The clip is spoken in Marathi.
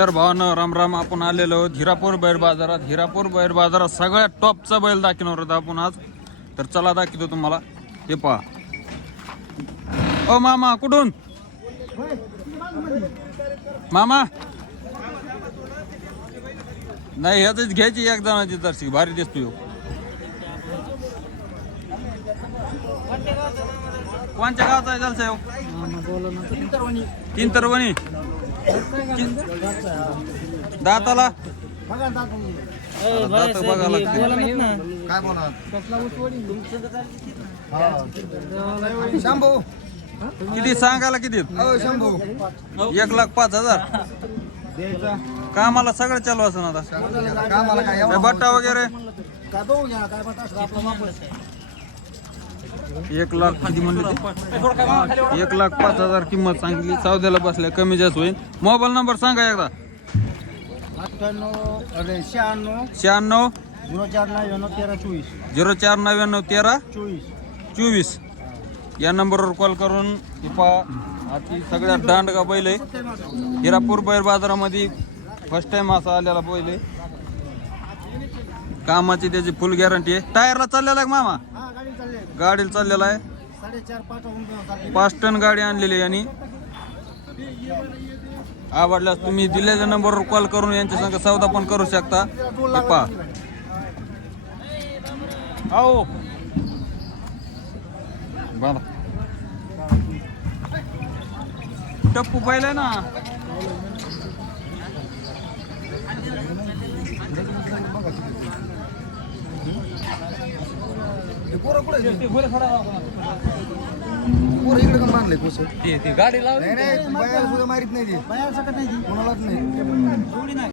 तर भावानं रामराम आपण आलेलो आहोत हिरापूर बैल बाजारात. हिरापूर बैल बाजारात सगळ्यात टॉपचा बैल दाखवणार होता आपण आज. तर चला दाखवतो तुम्हाला. हे पहा. ओ मामा कुठून? मामा? नाही ह्याच घ्यायची एक जणाची जर्सी. भारी दिसतो ह्यो. कोणत्या गावचा आहे जलसा ह्यो? तीन तरवणी दाताला. दात. बघा लागते काय बोला शंभू. किती सांगायला किती? हो शंभू. एक लाख पाच हजार. कामाला सगळं चालू असं आता. कामाला काय बट्टा वगैरे? एक लाख किती म्हणले? एक लाख पाच हजार किंमत सांगितली. चौद्याला बसल्या कमी जास्त होईल. मोबाईल नंबर सांगा एकदा. अठ्ठ्याण्णव शहाण्णव. शहाण्णव. झिरो चार नव्याण्णव तेरा चोवीस. झिरो चार नव्याण्णव तेरा. चोवीस. चोवीस. या नंबरवर कॉल करून सगळ्यात दांडगा बैल. आहे हिरापूर बैल बाजारामध्ये फर्स्ट टाइम असा आलेला बैल आहे. कामाची त्याची फुल गॅरंटी आहे. टायरला चाललेला मामा? गाडीला चाललेला आहे. पाच टन गाडी आणलेली आहे यांनी. आवडल्यास तुम्ही दिलेल्या नंबरवर कॉल करून यांच्या संग सौदा पण करू शकता. हे पहा. आओ. टप्पू पाहिलंय ना. पोरं कुठे पोरं इकडे पण बांधले कोस ती गाडी नाही नाही बायाला सुद्धा मारित नाही ती. नाही कोणालाच नाही.